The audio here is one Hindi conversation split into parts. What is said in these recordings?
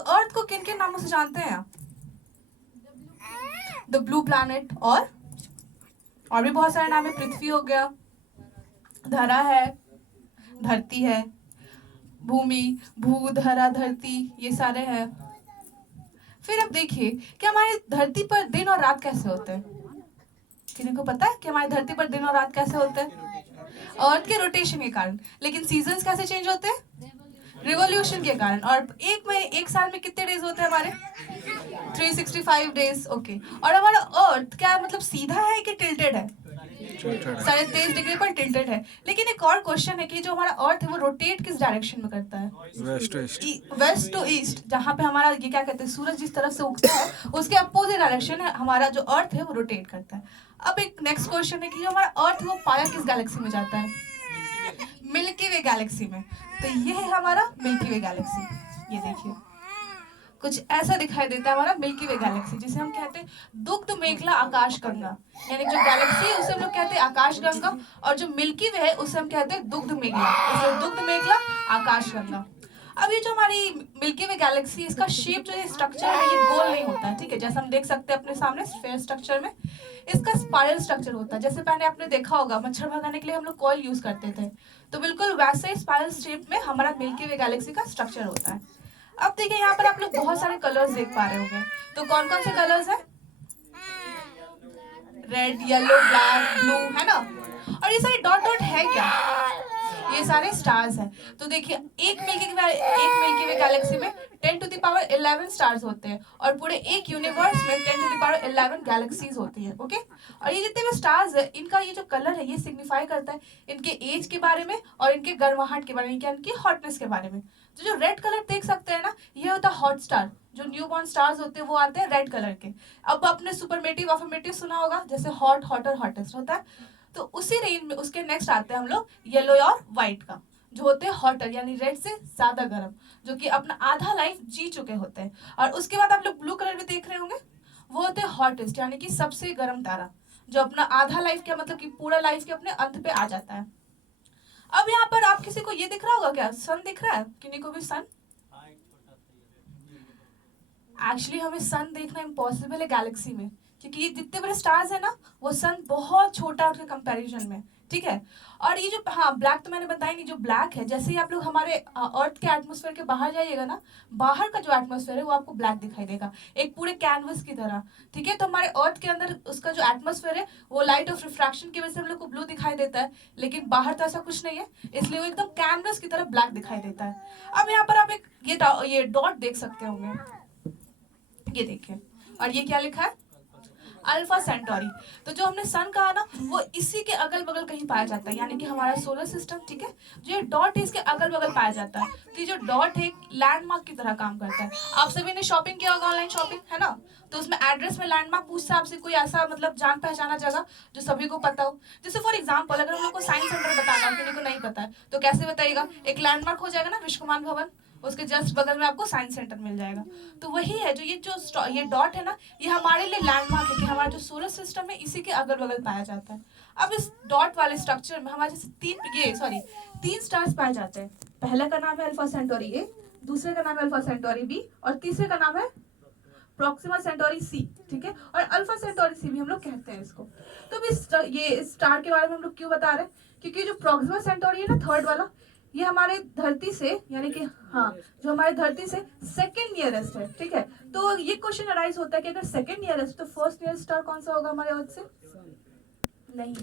लोग अर्थ को किन किन नामों से जानते हैं? द ब्लू प्लैनेट, और भी बहुत सारे नाम है। पृथ्वी हो गया, धरा है, धरती है, भूमि, भू, धरा, धरती, ये सारे हैं। फिर अब देखिए कि हमारी धरती पर दिन और रात कैसे होते हैं? किसी को पता है कि हमारी धरती पर दिन और रात कैसे होते हैं? अर्थ के रोटेशन के कारण। लेकिन सीजन्स कैसे चेंज होते हैं? रिवॉल्यूशन के कारण। और एक साल में कितने डेज होते हैं हमारे? 365 डेज। ओके। और हमारा अर्थ क्या मतलब सीधा है कि टिल्टेड है? 23.5 डिग्री पर टिल्टेड है। लेकिन एक और क्वेश्चन है कि जो हमारा अर्थ है वो रोटेट किस डायरेक्शन में करता है? West to east. जहाँ पे हमारा ये क्या कहते हैं, सूरज जिस तरफ से उगता है उसके अपोजिट डायरेक्शन है हमारा जो अर्थ है वो रोटेट करता है। अब एक नेक्स्ट क्वेश्चन है कि जो हमारा अर्थ है वो पाया किस गैलेक्सी में जाता है? मिल्की वे गैलेक्सी में। तो ये है हमारा मिल्की वे गैलेक्सी। ये देखिए कुछ ऐसा दिखाई देता है हमारा मिल्की वे गैलेक्सी, जिसे हम कहते हैं दुग्ध मेघला आकाश गंगा। यानी जो गैलेक्सी है उसे हम लोग कहते हैं आकाश गंगा, और जो मिल्की वे है उसे हम कहते हैं दुग्ध मेघला। इसलिए दुग्ध मेघला आकाश गंगा। अब ये जो हमारी मिल्की वे गैलेक्सी, इसका शेप जो है, स्ट्रक्चर है, ये गोल नहीं होता है, ठीक है? जैसा हम देख सकते हैं अपने सामने स्फेयर स्ट्रक्चर में, इसका स्पाइरल स्ट्रक्चर होता है। जैसे पहले आपने देखा होगा मच्छर भगाने के लिए हम लोग कॉइल यूज करते थे, तो बिल्कुल वैसे ही स्पाइरल शेप में हमारा मिल्की वे गैलेक्सी का स्ट्रक्चर होता है। अब देखिए यहाँ पर आप लोग बहुत सारे कलर्स देख पा रहे होंगे, तो कौन कौन से कलर्स हैं? रेड, येलो, ब्लैक, ब्लू, है ना? और ये सारे डॉट डॉट है क्या? ये सारे स्टार्स हैं। तो देखिए एक मिल्की वे गैलेक्सी में 10⁻11 स्टार्स होते हैं, और पूरे एक यूनिवर्स में 10⁻11 गैलेक्सीज होती है। ओके। और ये जितने भी स्टार्स है, इनका ये जो कलर है ये सिग्निफाई करता है इनके एज के बारे में और इनके गर्माहट के बारे में, इनकी हॉटनेस के बारे में। तो जो रेड कलर देख सकते हैं ना, ये होता है हॉट स्टार। जो न्यूबॉर्न स्टार्स होते हैं वो आते हैं रेड कलर के। अब आपने सुपरमेटिव अफर्मेटिव सुना होगा, जैसे हॉट, हॉटर, हॉटेस्ट होता है, तो उसी रेंज में उसके नेक्स्ट आते हैं हम लोग येलो और व्हाइट का, जो होते हैं हॉटर, यानी रेड से ज्यादा गर्म, जो कि अपना आधा लाइफ जी चुके होते हैं। और उसके बाद आप लोग ब्लू कलर में देख रहे होंगे, वो होते हैं हॉटेस्ट, यानी कि सबसे गर्म तारा, जो अपना आधा लाइफ क्या मतलब कि पूरा लाइफ के अपने अंत पे आ जाता है। अब यहाँ पर आप किसी को ये दिख रहा होगा क्या? सन दिख रहा है किन्हीं को भी? सन एक्चुअली हमें सन देखना इम्पॉसिबल है गैलेक्सी में, क्योंकि ये जितने बड़े स्टार्स है ना, वो सन बहुत छोटा है उसके कंपैरिजन में, ठीक है? और ये जो, हाँ, ब्लैक तो मैंने बताया नहीं। जो ब्लैक है, जैसे ही आप लोग हमारे अर्थ के एटमॉस्फेयर के बाहर जाइएगा ना, बाहर का जो एटमॉस्फेयर है वो आपको ब्लैक दिखाई देगा, एक पूरे कैनवस की तरह, ठीक है? तो हमारे अर्थ के अंदर उसका जो एटमॉस्फेयर है वो लाइट ऑफ रिफ्रैक्शन की वजह से हम लोग को ब्लू दिखाई देता है, लेकिन बाहर तो ऐसा कुछ नहीं है, इसलिए वो एकदम कैनवस की तरह ब्लैक दिखाई देता है। अब यहाँ पर आप एक ये डॉट देख सकते होंगे, ये देखिए, और ये क्या लिखा है? Alpha Centauri. तो जो हमने सन कहा ना, वो इसी के अगल बगल कहीं पाया जाता है, यानी कि हमारा सोलर सिस्टम, ठीक है? जो ये डॉट है इसके अगल बगल पाया जाता है। तो ये जो डॉट है लैंडमार्क की तरह काम करता है। आप सभी ने शॉपिंग किया होगा, ऑनलाइन शॉपिंग, है ना? तो उसमें एड्रेस में लैंडमार्क पूछता है आपसे, कोई ऐसा मतलब जान पहचाना जगह जो सभी को पता हो। जैसे फॉर एग्जाम्पल, अगर हम लोग को साइंस सेंटर बताना, किसी को नहीं पता है, तो कैसे बताइएगा? एक लैंडमार्क हो जाएगा ना, विश्वकुमान भवन, उसके जस्ट बगल में आपको साइंस सेंटर मिल जाएगा। तो वही है, जो ये डॉट है ना, ये हमारे लिए लैंडमार्क है कि हमारा जो सोलर सिस्टम है इसी के अगल बगल पाया जाता है। अब इस डॉट वाले स्ट्रक्चर में हमारे जैसे तीन स्टार्स पाए जाते हैं। पहले का नाम है अल्फा सेंटोरी ए, दूसरे का नाम है अल्फा सेंटोरी बी, और तीसरे का नाम है प्रोक्सिमा सेंटोरी सी, ठीक है? और अल्फा सेंटोरी सी भी हम लोग कहते हैं इसको। तो ये स्टार के बारे में हम लोग क्यों बता रहे हैं? क्योंकि जो प्रोक्सिमा सेंटोरी है ना, थर्ड वाला, ये हमारे धरती से, यानी कि हाँ, जो हमारे धरती से सेकंड नियरेस्ट है, ठीक है? तो ये क्वेश्चन अराइज होता है कि अगर सेकंड नियरेस्ट, तो फर्स्ट नियरेस्ट स्टार कौन सा होगा हमारे अर्थ से? नहीं,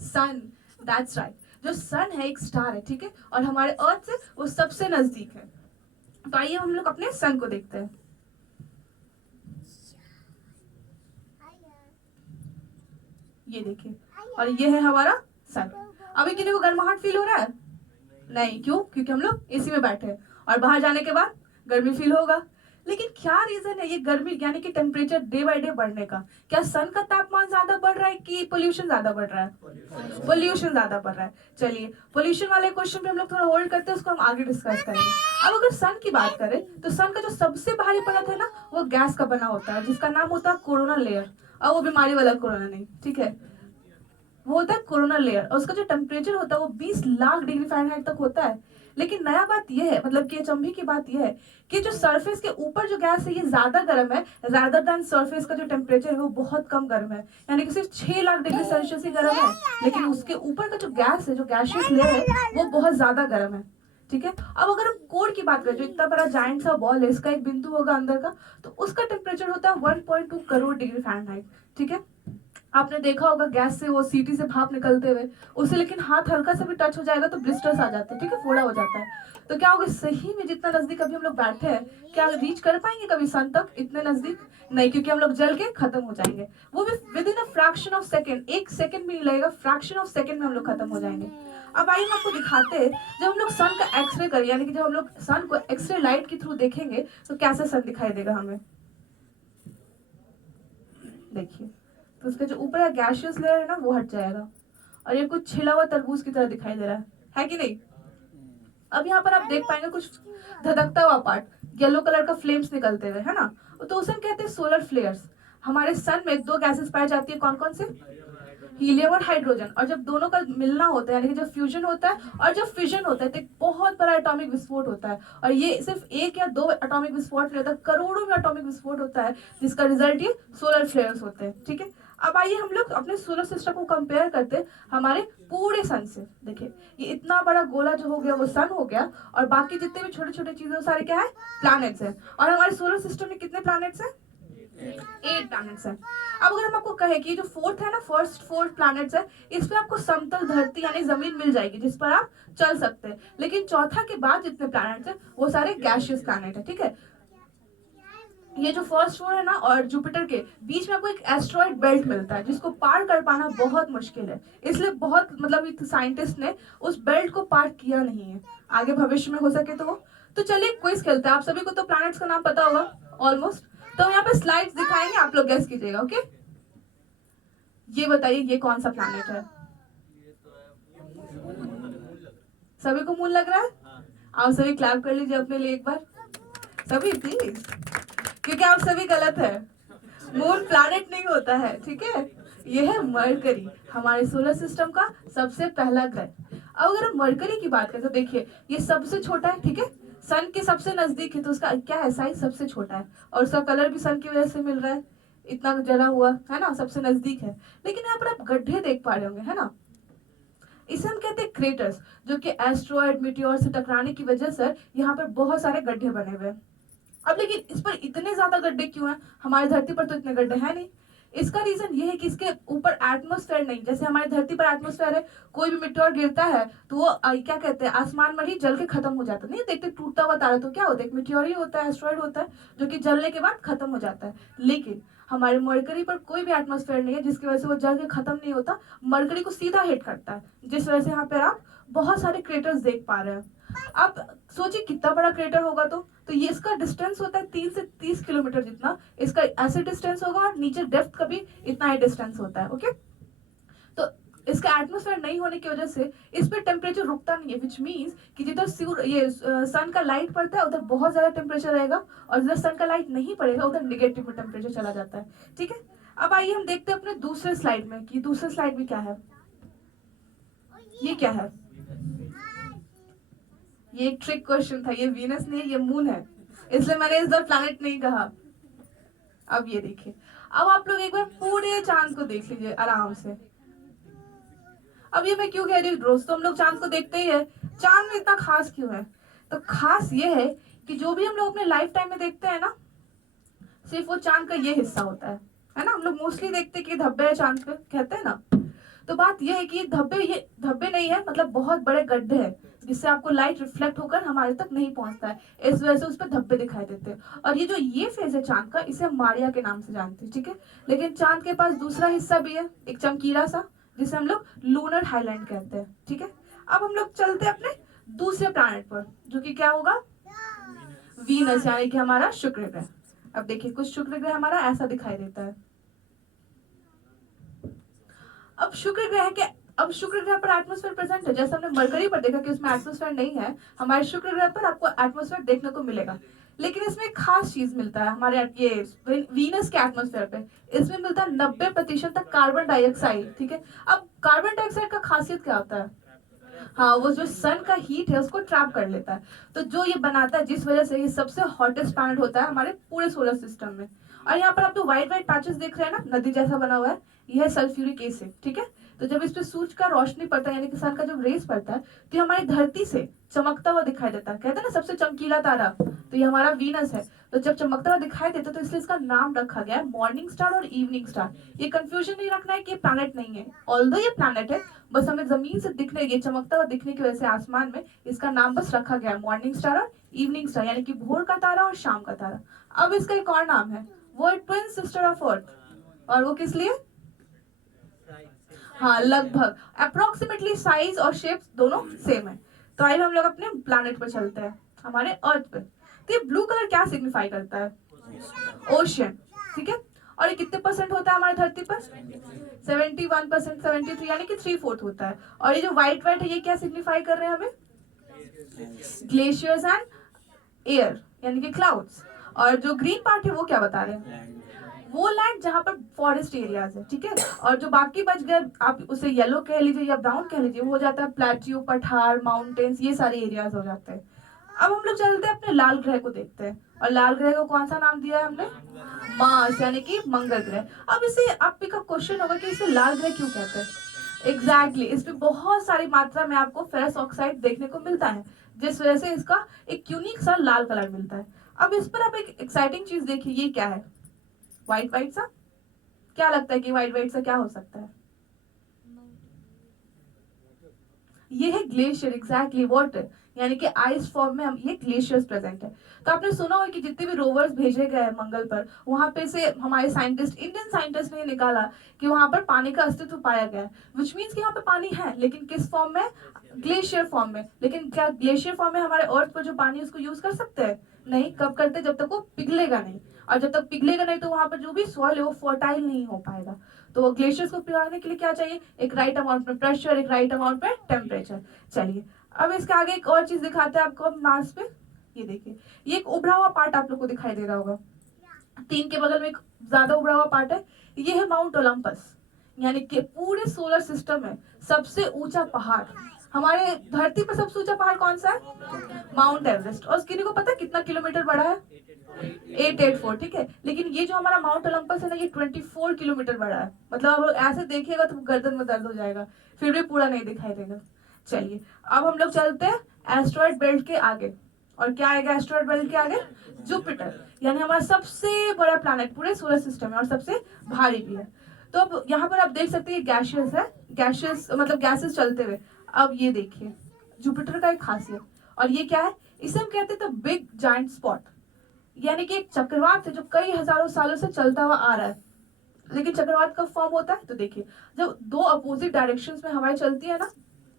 सन। That's right. जो सन है एक स्टार है, ठीक है? और हमारे अर्थ से वो सबसे नजदीक है। तो आइए हम लोग अपने सन को देखते हैं। ये देखिए, और ये है हमारा सन। अभी किसी को गर्माहट फील हो रहा है? नहीं, क्यों? क्योंकि हम लोग एसी में बैठे हैं, और बाहर जाने के बाद गर्मी फील होगा। लेकिन क्या रीजन है ये गर्मी यानी कि टेम्परेचर डे बाय डे बढ़ने का? क्या सन का तापमान ज्यादा बढ़ रहा है कि पोल्यूशन ज्यादा बढ़ रहा है? पोल्यूशन ज्यादा बढ़ रहा है। चलिए, पोल्यूशन वाले क्वेश्चन पे हम लोग थोड़ा होल्ड करते हैं, उसको हम आगे डिस्कस करेंगे। अब अगर सन की बात करें, तो सन का जो सबसे भारी परत है ना, वो गैस का बना होता है, जिसका नाम होता है कोरोना लेयर। और वो बीमारी वाला कोरोना नहीं, ठीक है? वो होता है कोरोना लेयर, और उसका जो टेम्परेचर होता है वो 20 लाख डिग्री फ़ारेनहाइट तक होता है। लेकिन नया बात यह है, मतलब कि अचंभे की बात यह है कि जो सरफेस के ऊपर जो गैस है ये ज्यादा गर्म है रादर देन सरफेस का जो टेम्परेचर है वो बहुत कम गर्म है, यानी कि सिर्फ 6 लाख डिग्री सेल्सियस ही गर्म है, लेकिन उसके ऊपर का जो गैस है, जो गैसियस लेयर है वो बहुत ज्यादा गर्म है। ठीक है, अब अगर हम कोर की बात करें, जो इतना बड़ा जाइंट सा बॉल है, इसका एक बिंदु होगा अंदर का, तो उसका टेम्परेचर होता है 1.2 करोड़ डिग्री फ़ारेनहाइट। ठीक है, आपने देखा होगा गैस से वो सीटी से भाप निकलते हुए, उससे लेकिन हाथ हल्का सा भी टच हो जाएगा तो ब्लिस्टर्स आ जाते हैं, ठीक है, फोड़ा हो जाता है। तो क्या होगा, सही में जितना नजदीक अभी हम लोग बैठे हैं, क्या रीच कर पाएंगे कभी सन तक इतने नजदीक? नहीं, क्योंकि हम लोग जल के खत्म हो जाएंगे, वो भी with in a fraction of second, 1 second भी नहीं लगेगा, फ्रैक्शन ऑफ सेकेंड में हम लोग खत्म हो जाएंगे। अब आइए हम आपको दिखाते हैं, जब हम लोग सन का एक्सरे करें, यानी कि जब हम लोग सन को एक्सरे लाइट के थ्रू देखेंगे तो कैसा सन दिखाई देगा हमें। देखिए, तो उसका जो ऊपर का गैसियस लेयर है ना वो हट जाएगा, और ये कुछ छिला हुआ तरबूज की तरह दिखाई दे रहा है कि नहीं? अब यहाँ पर आप देख पाएंगे कुछ धधकता हुआ पार्ट, येलो कलर का फ्लेम्स निकलते हुए, है ना, तो उसे हम कहते हैं सोलर फ्लेयर्स। हमारे सन में 2 गैसेस पाई जाती है, कौन कौन से? हीलियम और हाइड्रोजन, और जब दोनों का मिलना होता है, यानी कि जब फ्यूजन होता है और जब फिजन होता है, तो एक बहुत बड़ा एटॉमिक विस्फोट होता है, और ये सिर्फ 1 या 2 एटॉमिक विस्फोट नहीं होता, करोड़ों में एटॉमिक विस्फोट होता है, जिसका रिजल्ट ये सोलर फ्लेयर्स होते हैं। ठीक है, अब आइए हम लोग अपने सोलर सिस्टम को कंपेयर करते हैं हमारे पूरे सन से। देखिए, ये इतना बड़ा गोला जो हो गया वो सन हो गया, और बाकी जितने भी छोटे छोटे चीजें वो सारे क्या है? प्लैनेट्स है। और हमारे सोलर सिस्टम में कितने प्लैनेट्स हैं? 8 प्लैनेट्स हैं। अब अगर हम आपको कहे कि जो फोर्थ है ना, फर्स्ट 4 प्लैनेट्स है, इस पे आपको समतल धरती यानी जमीन मिल जाएगी जिस पर आप चल सकते हैं, लेकिन चौथा के बाद जितने प्लैनेट्स हैं वो सारे गैसियस प्लैनेट है। ठीक है, ये जो फर्स्ट 4 है ना, और जुपिटर के बीच में आपको एक एस्ट्रॉइड बेल्ट मिलता है जिसको पार कर पाना बहुत मुश्किल है, इसलिए बहुत मतलब साइंटिस्ट ने उस बेल्ट को पार किया नहीं है, आगे भविष्य में हो सके तो वो। तो चलिए क्विज खेलते हैं, आप सभी को तो प्लैनेट्स का नाम पता होगा ऑलमोस्ट, तो यहाँ पे स्लाइड्स दिखाएंगे, आप लोग गेस कीजिएगा। ओके, ये बताइए ये कौन सा प्लैनेट है? सभी को मून लग रहा है? आप सभी क्लैप कर लीजिए अपने लिए एक बार, सभी प्लीज, क्योंकि आप सभी गलत है, मून प्लैनेट नहीं होता है। ठीक है, ये है मरकरी, हमारे सोलर सिस्टम का सबसे पहला ग्रह। अब अगर हम मरकरी की बात करें तो देखिए ये सबसे छोटा है, ठीक है, सन के सबसे नजदीक है, तो उसका क्या है, साइज सबसे छोटा है, और उसका कलर भी सन की वजह से मिल रहा है, इतना जला हुआ है ना, सबसे नजदीक है। लेकिन यहाँ पर आप गड्ढे देख पा रहे होंगे, है ना, इसे हम कहते हैं क्रेटर्स, जो कि एस्ट्रॉयड मीटियोर से टकराने की वजह से यहाँ पर बहुत सारे गड्ढे बने हुए हैं। अब लेकिन इस पर इतने ज्यादा गड्ढे क्यों हैं? हमारी धरती पर तो इतने गड्ढे हैं नहीं। इसका रीजन ये है कि इसके ऊपर एटमॉस्फेयर नहीं, जैसे हमारी धरती पर एटमॉस्फेयर है, कोई भी मिट्योर गिरता है तो वो क्या कहते हैं, आसमान में ही जल के खत्म हो जाता है, नहीं देखते टूटता हुआ तारा तो क्या होता है, एक मिट्योर ही होता है, एस्ट्रॉइड होता है, जो कि जलने के बाद खत्म हो जाता है। लेकिन हमारे मरकरी पर कोई भी एटमॉस्फेयर नहीं है जिसकी वजह से वो जल के खत्म नहीं होता, मरकरी को सीधा हिट करता है, जिस वजह से यहाँ पर आप बहुत सारे क्रेटर्स देख पा रहे हैं। आप सोचिए कितना बड़ा क्रेटर होगा, तो ये इसका डिस्टेंस होता है 3 से 30 किलोमीटर जितना, इसका ऐसे डिस्टेंस होगा, और नीचे डेप्थ का भी इतना ही डिस्टेंस होता है। ओके, तो इसका एटमॉस्फेयर नहीं होने की वजह से इस पे टेम्परेचर रुकता नहीं है, विच मीन्स कि जिधर ये सन का लाइट पड़ता है उधर बहुत ज्यादा टेम्परेचर रहेगा, और जिधर सन का लाइट नहीं पड़ेगा उधर निगेटिव में टेम्परेचर चला जाता है। ठीक है, अब आइए हम देखते हैं अपने दूसरे स्लाइड में कि दूसरे स्लाइड में क्या है। ये क्या है? ये एक ट्रिक क्वेश्चन था, ये वीनस नहीं है, ये मून है, इसलिए मैंने इस बार प्लैनेट नहीं कहा। अब ये देखिए, अब आप लोग एक बार पूरे चांद को देख लीजिए आराम से। अब ये मैं क्यों कह रही हूँ, रोज तो हम लोग चांद को देखते ही है, चांद में इतना खास क्यों है? तो खास ये है कि जो भी हम लोग अपने लाइफ टाइम में देखते हैं ना, सिर्फ वो चांद का ये हिस्सा होता है ना, हम लोग मोस्टली देखते हैं कि धब्बे है चांद पे, कहते हैं ना, तो बात यह है कि ये धब्बे नहीं है, मतलब बहुत बड़े गड्ढे हैं जिससे आपको लाइट रिफ्लेक्ट होकर हमारे तक नहीं पहुंचता है, इस वजह से उस पर धब्बे दिखाई देते हैं। और ये जो ये फेज है चांद का, इसे हम मारिया के नाम से जानते हैं। ठीक है, लेकिन चांद के पास दूसरा हिस्सा भी है, एक चमकीला सा, जिसे हम लोग लूनर हाईलैंड कहते हैं। ठीक है, अब हम लोग चलते हैं अपने दूसरे प्लैनेट पर, जो कि क्या होगा, वीनस, यानी कि हमारा शुक्र ग्रह। अब देखिए कुछ शुक्र ग्रह हमारा ऐसा दिखाई देता है। अब शुक्र ग्रह के अब शुक्र ग्रह पर एटमॉस्फेयर प्रेजेंट है, जैसे हमने मरकरी पर देखा कि उसमें एटमॉस्फेयर नहीं है, हमारे शुक्र ग्रह पर आपको एटमॉस्फेयर देखने को मिलेगा। लेकिन इसमें एक खास चीज मिलता है हमारे ये वीनस के एटमॉस्फेयर पे, इसमें मिलता है 90% तक कार्बन डाइऑक्साइड। ठीक है, अब कार्बन डाइऑक्साइड का खासियत क्या होता है? हाँ, वो जो सन का हीट है उसको ट्रैप कर लेता है। तो जो ये बनाता है, जिस वजह से ये सबसे हॉटेस्ट प्लैनेट होता है हमारे पूरे सोलर सिस्टम में। और यहाँ पर आप जो व्हाइट व्हाइट पैचेस देख रहे हैं ना, नदी जैसा बना हुआ है, यह है सल्फ्यूरिक एसिड, ठीक है। तो जब इस पे सूरज का रोशनी पड़ता है, यानी कि सन का जब रेस पड़ता है, तो ये हमारी धरती से चमकता हुआ दिखाई देता है। कहते हैं ना सबसे चमकीला तारा, तो ये हमारा वीनस है। तो जब चमकता हुआ दिखाई देता है, तो इसलिए इसका नाम रखा गया है मॉर्निंग स्टार और इवनिंग स्टार। ये कंफ्यूजन नहीं रखना है कि प्लैनेट नहीं है, ऑल्दो ये प्लैनेट है, बस हमें जमीन से दिखने, ये चमकता हुआ दिखने की वजह से आसमान में इसका नाम बस रखा गया है मॉर्निंग स्टार और इवनिंग स्टार, यानी कि भोर का तारा और शाम का तारा। अब इसका एक और नाम है, वो है ट्विन सिस्टर ऑफ अर्थ। और वो किस लिए? हाँ, लगभग अप्रोक्सीमेटली साइज और शेप दोनों सेम है। तो आइए हम लोग अपने प्लैनेट पर चलते हैं, हमारे अर्थ पे। तो ये ब्लू कलर क्या सिग्निफाई करता है? ओशियन, ठीक है। और ये कितने परसेंट होता है हमारी धरती पर? 71%, 73, यानी कि 3/4 होता है। और ये जो व्हाइट व्हाइट है, ये क्या सिग्निफाई कर रहे हैं हमें? ग्लेशियर्स एंड एयर, यानी कि क्लाउड्स। और जो ग्रीन पार्ट है वो क्या बता रहे हैं? वो लैंड जहाँ पर फॉरेस्ट एरियाज है, ठीक है। और जो बाकी बच गए, आप उसे येलो कह लीजिए या ब्राउन कह लीजिए, वो हो जाता है प्लेट्यू, पठार, माउंटेन्स, ये सारे एरियाज हो जाते हैं। अब हम लोग चलते हैं अपने लाल ग्रह को देखते हैं। और लाल ग्रह को कौन सा नाम दिया है हमने? मार्स, यानी कि मंगल ग्रह। अब इसे आपका क्वेश्चन होगा कि इसे लाल ग्रह क्यों कहते हैं? एग्जैक्टली, इसमें बहुत सारी मात्रा में आपको फेरस ऑक्साइड देखने को मिलता है, जिस वजह से इसका एक यूनिक सा लाल कलर मिलता है। अब इस पर आप एक एक्साइटिंग चीज देखिए, ये क्या है? व्हाइट व्हाइट सा, क्या लगता है कि व्हाइट व्हाइट सा क्या हो सकता है? ये है ग्लेशियर, एग्जैक्टली वाटर, यानी कि आइस फॉर्म में हम ये ग्लेशियर्स प्रेजेंट है। तो आपने सुना होगा कि जितने भी रोवर्स भेजे गए हैं मंगल पर, वहां पे से हमारे साइंटिस्ट, इंडियन साइंटिस्ट ने निकाला कि वहां पर पानी का अस्तित्व पाया गया है। विच मीन्स कि यहाँ पे पानी है, लेकिन किस फॉर्म में? ग्लेशियर फॉर्म में। लेकिन क्या ग्लेशियर फॉर्म में हमारे अर्थ पर जो पानी है उसको यूज कर सकते हैं? नहीं। कब करते? जब तक वो पिघलेगा नहीं। और जब तक पिघलेगा नहीं, तो वहां पर जो भी सॉइल है वो फर्टाइल नहीं हो पाएगा। तो ग्लेशियर्स को पिघलाने के लिए क्या चाहिए? एक राइट अमाउंट में प्रेशर, एक राइट अमाउंट में टेम्परेचर। चलिए, अब इसके आगे एक और चीज दिखाते हैं आपको मार्स पे। ये देखिए, ये एक उभरा हुआ पार्ट आप लोग को दिखाई दे रहा होगा, 3 के बगल में एक ज्यादा उभरा हुआ पार्ट है, ये है माउंट ओलंपस। यानी कि पूरे सोलर सिस्टम में सबसे ऊंचा पहाड़, हमारे धरती पर सबसे ऊंचा पहाड़ कौन सा है? Mount Everest. और उसकी को पता है कितना किलोमीटर बड़ा है? 884, ठीक है। लेकिन ये जो हमारा माउंट ओलंपस है ना, ये 24 किलोमीटर बड़ा है। मतलब अब ऐसे देखिएगा तो गर्दन में दर्द हो जाएगा, फिर भी पूरा नहीं दिखाई देगा। चलिए, अब हम लोग चलते हैं एस्ट्रॉयड बेल्ट के आगे। और क्या आएगा एस्ट्रॉयड बेल्ट के आगे? जुपिटर, यानी हमारा सबसे बड़ा प्लैनेट पूरे सोलर सिस्टम में और सबसे भारी भी है। तो अब यहाँ पर आप देख सकते हैं गैशियस है, गैशियस मतलब गैसेस चलते हुए। अब ये देखिए जुपिटर का एक खासियत, और ये क्या है? इसे हम कहते हैं द बिग जाइंट स्पॉट, यानी कि एक चक्रवात है जो कई हजारों सालों से चलता हुआ आ रहा है। लेकिन चक्रवात कब फॉर्म होता है? तो देखिए, जब दो अपोजिट डायरेक्शंस में हवाएं चलती है ना,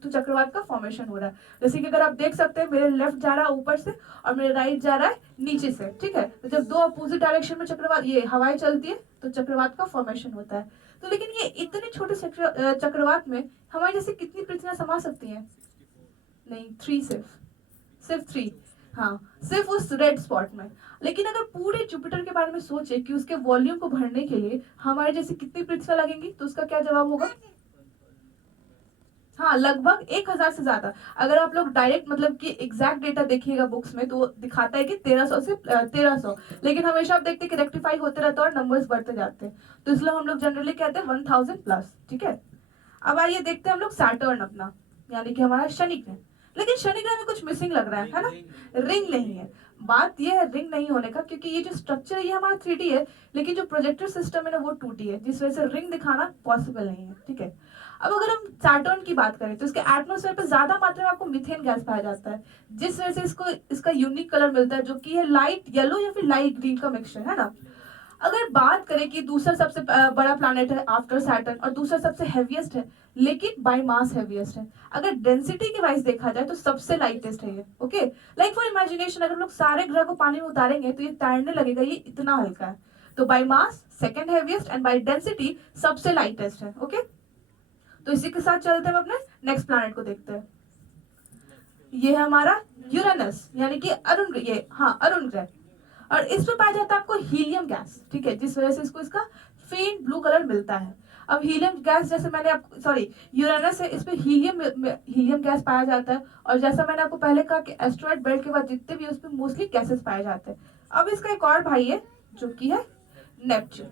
तो चक्रवात का फॉर्मेशन हो रहा है। जैसे कि अगर आप देख सकते हैं, मेरे लेफ्ट जा रहा है ऊपर से और मेरे राइट जा रहा है नीचे से, ठीक है। तो जब दो अपोजिट डायरेक्शन में चक्रवात, ये हवाएं चलती है, तो चक्रवात का फॉर्मेशन होता है। तो लेकिन ये इतने छोटे चक्रवात में हमारे जैसे कितनी पृथ्वियां समा सकती हैं? नहीं, 3 सिर्फ 3। हाँ, सिर्फ उस रेड स्पॉट में। लेकिन अगर पूरे जुपिटर के बारे में सोचे कि उसके वॉल्यूम को भरने के लिए हमारे जैसे कितनी पृथ्वियां लगेंगी, तो उसका क्या जवाब होगा? हाँ, लगभग 1000 से ज्यादा। अगर आप लोग डायरेक्ट मतलब कि एग्जैक्ट डेटा देखिएगा बुक्स में, तो वो दिखाता है कि 1300 से 1300, लेकिन हमेशा आप देखते हैं कि रेक्टिफाई होते रहता है और नंबर्स बढ़ते जाते हैं। तो इसलिए हम लोग जनरली कहते हैं 1000+, ठीक है। अब आइए देखते हैं हम लोग सैटर्न अपना, यानी कि हमारा शनि ग्रह। लेकिन शनि ग्रह में कुछ मिसिंग लग रहा है ना? रिंग नहीं है। बात यह है रिंग नहीं होने का, क्योंकि ये जो स्ट्रक्चर है ये हमारा 3D है, लेकिन जो प्रोजेक्टर सिस्टम है ना वो 2D है, जिस वजह से रिंग दिखाना पॉसिबल नहीं है, ठीक है। अब अगर हम सैटर्न की बात करें, तो इसके एटमॉस्फेयर पर ज्यादा मात्रा में आपको मीथेन गैस पाया जाता है, जिस वजह से इसको इसका यूनिक कलर मिलता है, जो कि है लाइट येलो या फिर लाइट ग्रीन का मिक्सचर, है ना। अगर बात करें कि दूसरा सबसे बड़ा प्लैनेट है आफ्टर सैटर्न और दूसरा सबसे हैवीएस्ट है, लेकिन बाय मास हैवीएस्ट है। अगर डेंसिटी के वाइज देखा जाए तो सबसे लाइटेस्ट है ये, ओके। लाइक फॉर इमेजिनेशन, अगर हम लोग सारे ग्रह को पानी में उतारेंगे तो ये तैरने लगेगा, ये इतना हल्का है। तो by mass second heaviest and by density सबसे लाइटेस्ट है, ओके। तो इसी के साथ चलते हैं हम अपने नेक्स्ट प्लैनेट को देखते हैं। ये है हमारा यूरेनस, यानी कि अरुण, ये हाँ अरुण ग्रह। और इसमें पाया जाता है आपको हीलियम गैस, ठीक है, जिस वजह से इसको इसका फेंट ब्लू कलर मिलता है। अब हीलियम गैस जैसे मैंने आप सॉरी यूरेनस है, इस पे हीलियम गैस पाया जाता है, और जैसा मैंने आपको पहले कहा कि एस्टेरॉइड बेल्ट के बाद जितने भी उस पे मोस्टली गैसेस पाए जाते हैं। अब इसका एक और भाई है जो कि है नेपच्यून।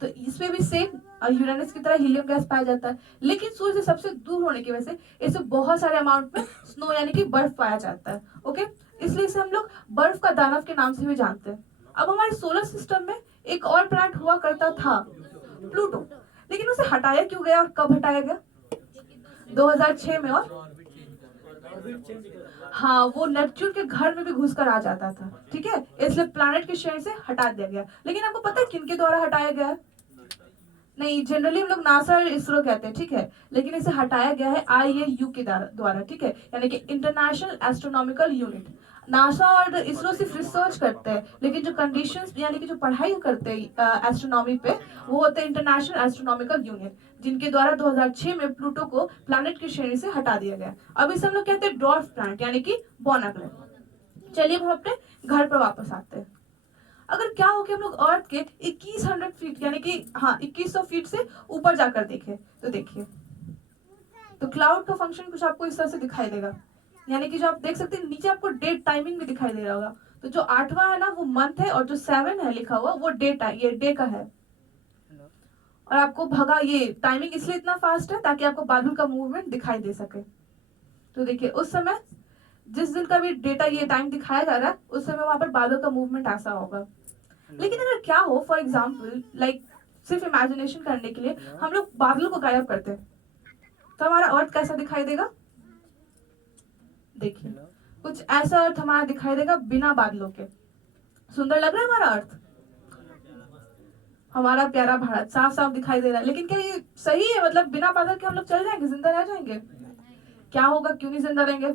तो इसमें भी सेम यूरेनस की तरह हीलियम गैस पाया जाता है, लेकिन सूर्य से सबसे दूर होने की वजह से इसमें बहुत सारे अमाउंट में स्नो यानी कि बर्फ पाया जाता है। ओके, इसलिए इसे हम लोग बर्फ का दानव के नाम से भी जानते हैं। अब हमारे सोलर सिस्टम में एक और प्लैनेट हुआ करता था, प्लूटो, लेकिन उसे हटाया क्यों गया और कब हटाया गया? 2006 में। और हाँ, वो नेपच्यून के घर में भी घुसकर आ जाता था, ठीक है, इसलिए प्लैनेट के श्रेणी से हटा दिया गया। लेकिन आपको पता है किनके द्वारा हटाया गया है? नहीं, जनरली हम लोग नासा और इसरो कहते हैं, ठीक है, लेकिन इसे हटाया गया है IAU के द्वारा, ठीक है, यानी कि इंटरनेशनल एस्ट्रोनॉमिकल यूनिट। नासा और इसरो सिर्फ रिसर्च करते हैं, लेकिन जो कंडीशंस यानी कि जो पढ़ाई करते हैं एस्ट्रोनॉमी पे, वो होते हैं इंटरनेशनल एस्ट्रोनॉमिकल यूनिट, जिनके द्वारा 2006 में प्लूटो को प्लैनेट की श्रेणी से हटा दिया गया। अब इसे हम लोग कहते हैं ड्वार्फ प्लैनेट यानी कि बौना। चलिए हम अपने घर पर वापस आते हैं। अगर क्या हो कि हम लोग अर्थ के 2100 फीट यानी कि हाँ 2100 फीट से ऊपर जाकर देखें, तो देखिए, तो क्लाउड का फंक्शन कुछ आपको इस तरह से दिखाई देगा, यानी कि जो आप देख सकते हैं नीचे आपको डेट टाइमिंग भी दिखाई दे रहा होगा। तो जो 8वां है ना वो मंथ है, और जो 7 है लिखा हुआ वो डेट है, ये डे का है। और आपको भगा ये टाइमिंग इसलिए इतना फास्ट है ताकि आपको बादल का मूवमेंट दिखाई दे सके। तो देखिए उस समय जिस दिन का भी डेटा ये टाइम दिखाया जा रहा है, उस समय वहां पर बादल का मूवमेंट ऐसा होगा। लेकिन अगर क्या हो फॉर एग्जाम्पल लाइक सिर्फ इमेजिनेशन करने के लिए हम लोग बादलों को गायब करते हैं, तो हमारा अर्थ कैसा दिखाई देगा? देखिए कुछ ऐसा अर्थ हमारा दिखाई देगा बिना बादलों के। सुंदर लग रहा है हमारा अर्थ, हमारा प्यारा भारत साफ साफ दिखाई दे रहा है। लेकिन क्या ये सही है? मतलब बिना बादल के हम लोग चल जाएंगे, जिंदा रह जाएंगे? क्या होगा, क्यों नहीं जिंदा रहेंगे?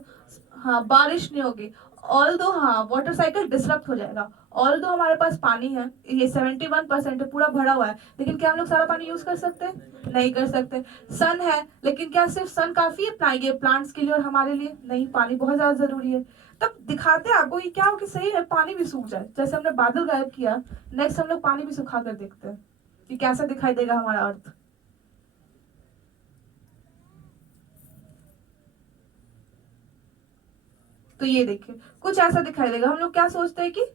हाँ, बारिश नहीं होगी, ऑल दो हाँ वाटर साइकिल डिसरप्ट हो जाएगा। ऑल दो हमारे पास पानी है, ये 71% है, पूरा भरा हुआ है, लेकिन क्या हम लोग सारा पानी यूज कर सकते हैं? नहीं कर सकते। सन है, लेकिन क्या सिर्फ सन काफी है ये प्लांट्स के लिए और हमारे लिए? नहीं, पानी बहुत ज्यादा जरूरी है। तब दिखाते हैं आपको ये क्या हो कि सही है पानी भी सूख जाए, जैसे हमने बादल गायब किया, नेक्स्ट हम लोग पानी भी सुखा कर देखते हैं कि कैसा दिखाई देगा हमारा अर्थ। तो ये देखिए कुछ ऐसा दिखाई देगा। हम लोग क्या सोचते हैं कि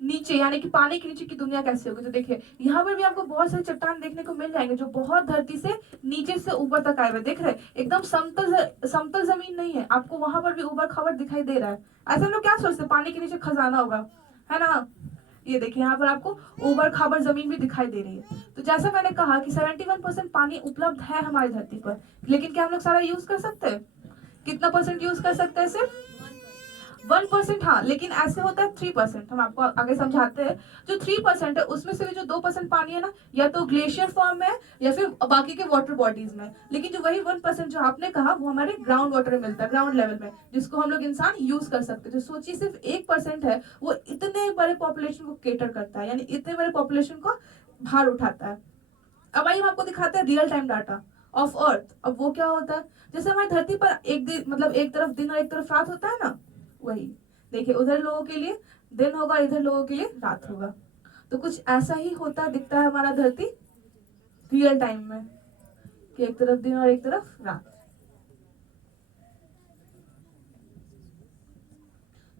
नीचे यानी कि पानी के नीचे की दुनिया कैसे होगी, तो देखिए यहाँ पर भी आपको बहुत सारे चट्टान देखने को मिल जाएंगे जो बहुत धरती से नीचे से ऊपर तक आए हुए देख रहे हैं, एकदम समतल जमीन नहीं है, आपको वहां पर भी ऊबड़ खाबड़ दिखाई दे रहा है। ऐसे हम लोग क्या सोचते हैं पानी के नीचे खजाना होगा, है ना? ये देखिए यहाँ पर आपको ऊबड़ खाबड़ जमीन भी दिखाई दे रही है। तो जैसा मैंने कहा कि 71% पानी उपलब्ध है हमारी धरती पर, लेकिन क्या हम लोग सारा यूज कर सकते हैं? कितना परसेंट यूज कर सकते हैं? सिर्फ 1%। हाँ, लेकिन ऐसे होता है 3%, हम आपको आगे समझाते हैं। जो 3% है उसमें से भी जो 2% पानी है ना, या तो ग्लेशियर फॉर्म में या फिर बाकी के वाटर बॉडीज में, लेकिन जो वही 1% जो आपने कहा वो हमारे ग्राउंड वाटर में मिलता है, ग्राउंड लेवल में, जिसको हम लोग इंसान यूज कर सकते हैं। जो सोचिए सिर्फ 1% है, वो इतने बड़े पॉपुलेशन को केटर करता है, यानी इतने बड़े पॉपुलेशन को भार उठाता है। अब आइए हम आपको दिखाते हैं real time data of earth. अब वो क्या होता है, जैसे हमारी धरती पर एक दिन मतलब एक तरफ दिन और एक तरफ रात होता है ना, वही देखिए उधर लोगों के लिए दिन होगा, इधर लोगों के लिए रात होगा। तो कुछ ऐसा ही होता दिखता है हमारा धरती रियल टाइम में, कि एक तरफ दिन और एक तरफ रात।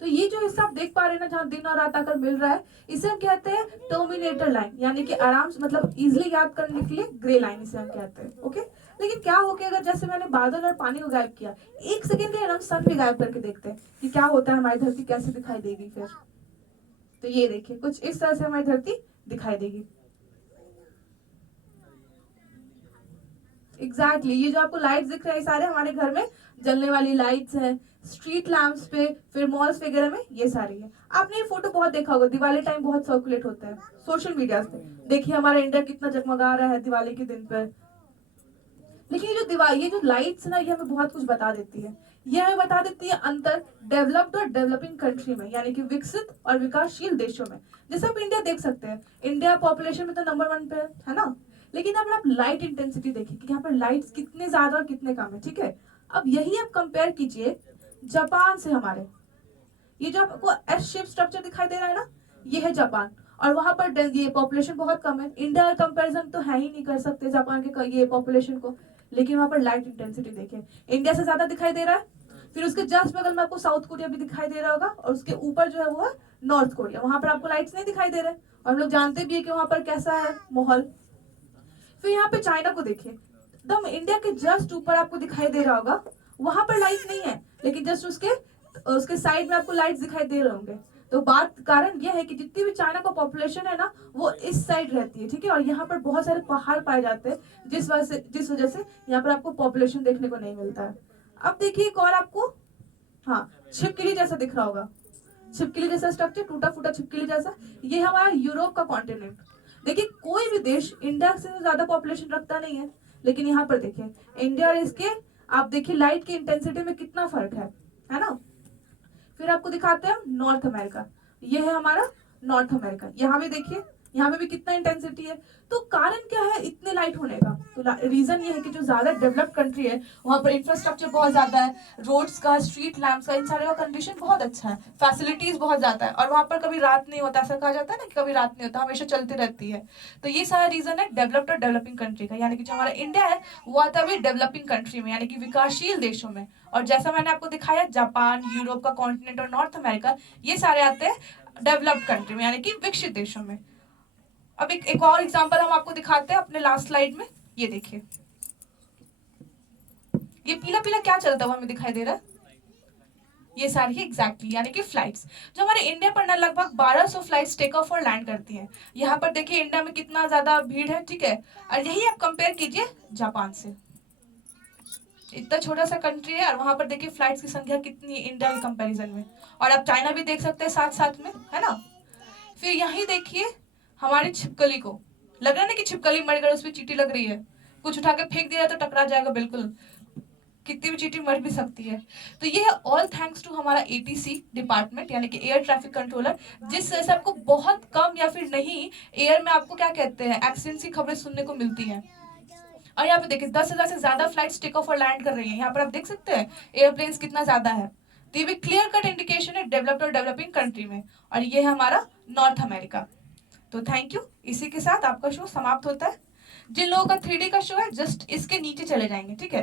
तो ये जो हिस्सा आप देख पा रहे हैं ना, जहाँ दिन और रात आकर मिल रहा है, इसे हम कहते हैं टर्मिनेटर लाइन, यानी कि आराम से मतलब इजिली याद करने के लिए ग्रे लाइन इसे हम कहते हैं। ओके, लेकिन क्या हो कि अगर जैसे मैंने बादल और पानी को गायब किया, एक सेकेंड के लिए हम सन भी गायब करके देखते हैं कि क्या होता है, हमारी धरती कैसे दिखाई देगी फिर। तो ये देखिए कुछ इस तरह से हमारी धरती दिखाई देगी। एग्जैक्टली ये जो आपको लाइट्स दिख रहे हैं सारे हमारे घर में जलने वाली लाइट्स हैं, स्ट्रीट लैंप्स पे, फिर मॉल्स वगैरह में, ये सारी है। आपने ये फोटो बहुत देखा होगा, दिवाली टाइम बहुत सर्कुलेट होता है सोशल मीडिया पे। देखिए हमारा इंडिया कितना जगमगा रहा है दिवाली के दिन पर। लेकिन ये जो लाइट्स ना, ये हमें बहुत कुछ बता देती है। ये हमें बता देती है अंतर डेवलप्ड और डेवलपिंग कंट्री में, यानी कि विकसित और विकासशील देशों में। जैसे आप इंडिया देख सकते हैं, इंडिया पॉपुलेशन में तो नंबर 1 पे है ना, लेकिन अगर आप लाइट इंटेंसिटी देखिए कि यहाँ पर लाइट्स कितने ज्यादा और कितने कम है, ठीक है। अब यही आप कंपेयर कीजिए जापान से हमारे, ये जो आपको एस शेप स्ट्रक्चर दिखाई दे रहा है ना, ये है जापान। और वहां पर ये पॉपुलेशन बहुत कम है। इंडिया का कंपैरिजन तो है ही नहीं कर सकते जापान के ये पॉपुलेशन को, लेकिन वहां पर लाइट इंटेंसिटी देखें, इंडिया से ज्यादा दिखाई दे रहा है। फिर उसके जस्ट बगल में आपको साउथ कोरिया भी दिखाई दे रहा होगा, और उसके ऊपर जो है वो है नॉर्थ कोरिया, वहां पर आपको लाइट्स नहीं दिखाई दे रहे, और हम लोग जानते भी है कि वहां पर कैसा है माहौल। फिर यहाँ पे चाइना को देखिए, एकदम इंडिया के जस्ट ऊपर आपको दिखाई दे रहा होगा, वहां पर लाइट नहीं है, लेकिन जस्ट उसके साइड में आपको लाइट्स दिखाई दे रहे होंगे। तो बात कारण यह है कि जितनी भी चाइना का पॉपुलेशन है ना, वो इस साइड रहती है, ठीक है, और यहाँ पर बहुत सारे पहाड़ पाए जाते हैं, जिस वजह से यहाँ पर आपको पॉपुलेशन देखने को नहीं मिलता है। अब देखिए एक और आपको, हाँ, छिपकली जैसा दिख रहा होगा, छिपकली जैसा स्ट्रक्चर, टूटा फूटा छिपकली जैसा, ये हमारा यूरोप का कॉन्टिनेंट। देखिए कोई भी देश इंडिया से ज्यादा पॉपुलेशन रखता नहीं है, लेकिन यहाँ पर देखिए इंडिया और इसके, आप देखिए लाइट की इंटेंसिटी में कितना फर्क है ना। फिर आपको दिखाते हैं नॉर्थ अमेरिका, ये है हमारा नॉर्थ अमेरिका, यहाँ भी देखिए, यहाँ पे भी कितना इंटेंसिटी है। तो कारण क्या है इतने लाइट होने का? तो रीजन ये है कि जो ज्यादा डेवलप्ड कंट्री है वहां पर इंफ्रास्ट्रक्चर बहुत ज्यादा है, रोड्स का, स्ट्रीट लैम्प्स का, इन सारे का कंडीशन बहुत अच्छा है, फैसिलिटीज बहुत ज्यादा है, और वहां पर कभी रात नहीं होता, ऐसा कहा जाता है ना कि कभी रात नहीं होता, हमेशा चलती रहती है। तो ये सारा रीजन है डेवलप्ड और डेवलपिंग कंट्री का, यानी कि जो हमारा इंडिया है वो आता है डेवलपिंग कंट्री में, यानी कि विकासशील देशों में। और जैसा मैंने आपको दिखाया, जापान, यूरोप का कॉन्टिनेंट और नॉर्थ अमेरिका, ये सारे आते हैं डेवलप्ड कंट्री में, यानी कि विकसित देशों में। अब एक और एग्जांपल हम आपको दिखाते हैं अपने लास्ट स्लाइड में, ये देखिए, ये पीला पीला क्या चलता हुआ हमें दिखाई दे रहा है, ये सारी एग्जैक्टली यानी कि फ्लाइट्स, जो हमारे इंडिया पर ना लगभग 1200 फ्लाइट्स टेक ऑफ और लैंड करती हैं। यहाँ पर देखिए इंडिया में कितना ज्यादा भीड़ है, ठीक है, और यही आप कंपेयर कीजिए जापान से, इतना छोटा सा कंट्री है, और वहां पर देखिए फ्लाइट्स की संख्या कितनी है इंडिया के कंपैरिजन में। और आप चाइना भी देख सकते हैं साथ साथ में, है ना। फिर यही देखिए हमारी छिपकली को, लग रहा है ना कि छिपकली मर गई, उस पर चींटी लग रही है, कुछ उठा के फेंक दिया तो टकरा जाएगा, बिल्कुल कितनी भी चींटी मर भी सकती है। तो ये है ऑल थैंक्स टू हमारा एटीसी डिपार्टमेंट, यानी कि एयर ट्रैफिक कंट्रोलर, जिस वजह से आपको बहुत कम या फिर नहीं एयर में आपको क्या कहते हैं एक्सीडेंट्स की खबरें सुनने को मिलती हैं। और यहाँ पे देखिए 10,000 से ज्यादा फ्लाइट्स टेक ऑफ और लैंड कर रही हैं, यहाँ पर आप देख सकते हैं एयरप्लेन्स कितना ज्यादा है। तो ये भी क्लियर कट इंडिकेशन है डेवलप्ड और डेवलपिंग कंट्री में, और ये है हमारा नॉर्थ अमेरिका। तो थैंक यू, इसी के साथ आपका शो समाप्त होता है। जिन लोगों का 3D का शो है जस्ट इसके नीचे चले जाएंगे, ठीक है।